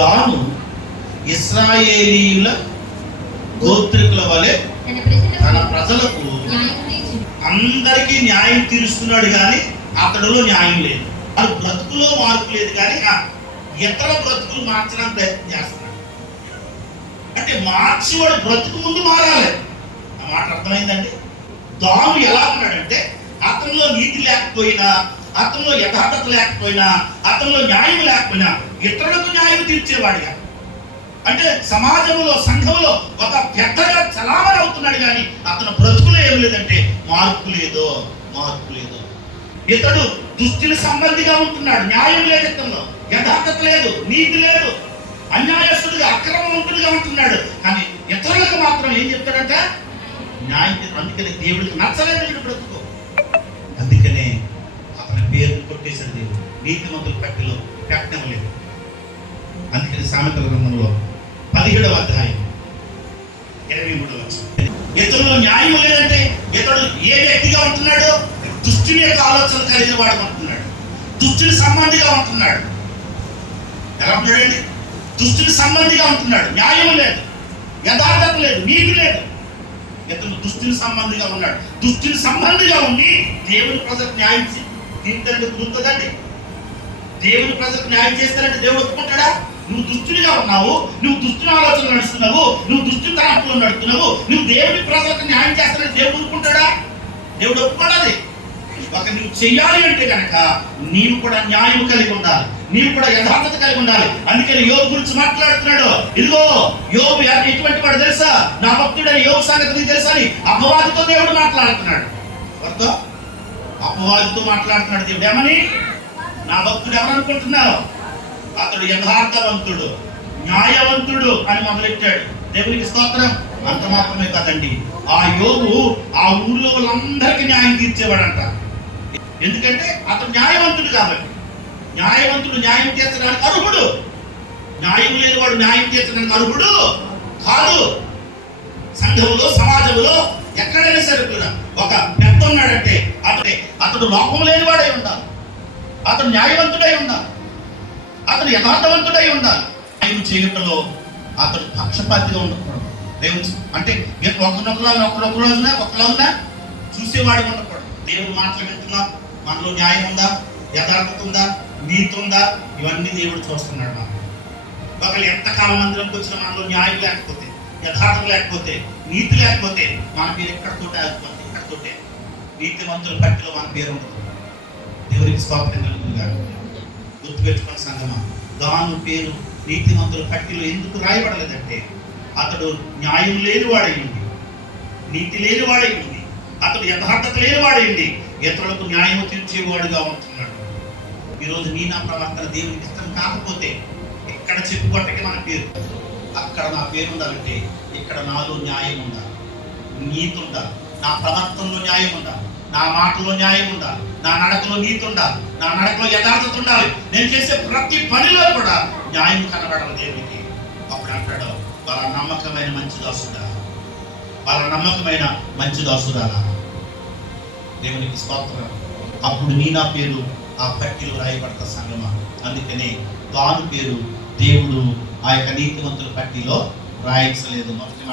తాను ఇశ్రాయేలీయుల గోత్రికుల వలె తన ప్రజలకు అందరికీ న్యాయం తీరుస్తున్నాడు, కానీ అతడిలో న్యాయం లేదు. అది బ్రతుకులో మార్పు లేదు, కానీ ఇతర బ్రతుకులు మార్చడానికి ప్రయత్నం చేస్తున్నాడు. అంటే మార్చివాడు బ్రతుకు ముందు మారాలి. ఆ మాట అర్థమైందండి. తాను ఎలా ఉన్నాడంటే అతనిలో నీతి లేకపోయినా, అతనిలో యథార్థత లేకపోయినా, అతనిలో న్యాయం లేకపోయినా ఇతరులకు న్యాయం తీర్చేవాడిగా, అంటే సమాజంలో సంఘంలో ఒక పెద్దగా చలామణి అవుతున్నాడు, కానీ అతను బ్రతుకులో ఏం లేదంటే మార్పు లేదు. ఇతడు దుష్టుల సంబంధిగా ఉంటున్నాడు, న్యాయం లేదు, ఇతనిలో యథార్థత లేదు, నీతి లేదు, అన్యాయస్తుడిగా అక్రమవంతుడిగా ఉంటున్నాడు, కానీ ఇతరులకు మాత్రం ఏం చెప్తాడంటే న్యాయం. అందుకని దేవుడికి నచ్చలేదు వీడు బ్రతుకు. అందుకనే అతని పేరు కొట్టేశాడు దేవుడు, నీతిమంతుల పట్టిలో పెట్టడం లేదు. అందుకని సామెతల గ్రంథంలో 17వ అధ్యాయం 23వ వచనం, ఇతరులో న్యాయం లేదంటే ఇతడు ఏ వ్యక్తిగా ఉంటున్నాడు? దుష్టుని యొక్క ఆలోచన కలిగిన వాడు ఉంటున్నాడు, దుష్టుని సంబంధిగా ఉంటున్నాడు. ఎలా ఉన్నాడండి? దుష్టుని సంబంధిగా ఉంటున్నాడు, న్యాయం లేదు, యథార్థత లేదు, నీతి లేదు. ఇతను దుష్టుని సంబంధిగా ఉన్నాడు. దుష్టుని సంబంధిగా ఉండి దేవుని ప్రజలకు న్యాయం తీర్చడానికి కుదురుతుందండి? దేవుని ప్రజలకు న్యాయం చేస్తారంటే దేవుడు ఒప్పుకుంటాడా? నువ్వు దుష్టునిగా ఉన్నావు, నువ్వు దుష్టుని ఆలోచనలు నడుస్తున్నావు, నువ్వు దుష్టు తలంపులు నడుస్తున్నావు, నువ్వు దేవుని ప్రజలకు న్యాయం చేస్తానంటే దేవుడు ఒప్పుకుంటాడా? దేవుడు ఒప్పుకోవాలి. ఒక నువ్వు చెయ్యాలి అంటే కనుక నీవు కూడా న్యాయం కలిగి ఉండాలి, నీవు కూడా యథార్థత కలిగి ఉండాలి. అందుకని యోబు గురించి మాట్లాడుతున్నాడు. ఇదిగో యోబు ఎటువంటి వాడు తెలుసా? నా భక్తుడని యోబు సంగతి తెలుసా అని అపవాదితో దేవుడు మాట్లాడుతున్నాడు. ఎవరితో? అపవాదితో మాట్లాడుతున్నాడు దేవుడు. ఏమని? నా భక్తుడు ఎవరనుకుంటున్నావు? అతడు యథార్థవంతుడు, న్యాయవంతుడు అని మొదలెట్టాడు. దేవునికి స్తోత్రం. అంత మాత్రమే కాదండి, ఆ యోబు ఆ ఊళ్ళో వాళ్ళందరికీ న్యాయం తీర్చేవాడంట. ఎందుకంటే అతడు న్యాయవంతుడు కాబట్టి. న్యాయవంతుడు న్యాయం తీర్చడానికి అర్హుడు, న్యాయం లేని వాడు న్యాయం తీర్చడానికి అర్హుడు కాదు. సంఘంలో సమాజంలో ఎక్కడైనా సరే కూడా ఒక పెద్ద ఉన్నాడంటే అతడు లోపం లేని వాడై ఉండాలి, అతడు న్యాయవంతుడై ఉండాలి, అతడు యథార్థవంతుడై ఉండాలి. న్యాయం చేయటంలో అతడు పక్షపాతిగా ఉండకూడదు. దేవుడు అంటే ఒకరోజున చూసేవాడు ఉండకూడదు. దేవుడు మాటలు వింటున్నా, మనలో న్యాయం ఉందా, యథార్థత ఉందా, నీతి ఉందా, ఇవన్నీ దేవుడు చూస్తున్నాడు. మనం ఒకళ్ళు ఎంతకాలం మందిరంకి వచ్చిన మనలో న్యాయం లేకపోతే, యథార్థం లేకపోతే, నీతి లేకపోతే మన పేరు ఎక్కడితోటే ఆగిపోతే, ఇక్కడితోటే నీతిమంతుల పట్టిలో మన పేరు ఉండదు. దేవుడికి స్తోత్రం కలుగునుగా. గుర్తుపెట్టుకున్న సంగమా, దాను పేరు నీతిమంతుల పట్టిలో ఎందుకు రాయబడలేదంటే అతడు న్యాయం లేనివాడైంది, నీతి లేనివాడైంది, అతడు యథార్థత లేనివాడైంది, ఇతరులకు న్యాయం తీర్చేవాడుగా ఉంటున్నాడు. ఈరోజు నీ నా ప్రవర్తన దేవునికి ఇష్టం కాకపోతే ఇక్కడ చెప్పుకోవటానికి మన పేరు, అక్కడ నా పేరు ఉండాలంటే ఇక్కడ నాలో న్యాయం ఉండాలి, నీతి ఉండాలి, నా ప్రవర్తనలో న్యాయం ఉండాలి, నా మాటలో న్యాయం ఉండాలి, నా నడకలో నీతి ఉండాలి, నా నడకలో యథార్థత ఉండాలి. నేను చేసే ప్రతి పనిలో కూడా న్యాయం కనబడాలి దేవునికి. అప్పుడు అంటాడు, వాళ్ళ నమ్మకమైన మంచి దాసుడా, వాళ్ళ నమ్మకమైన మంచి దాసుడా. దేవునికి స్తోత్రం. అప్పుడు నీ నా పేరు ఆ పట్టిలో రాయబడతా సంగమా. అందుకనే తాను పేరు దేవుడు ఆ యొక్క నీతివంతుల పట్టిలో రాయించలేదు. మొదటి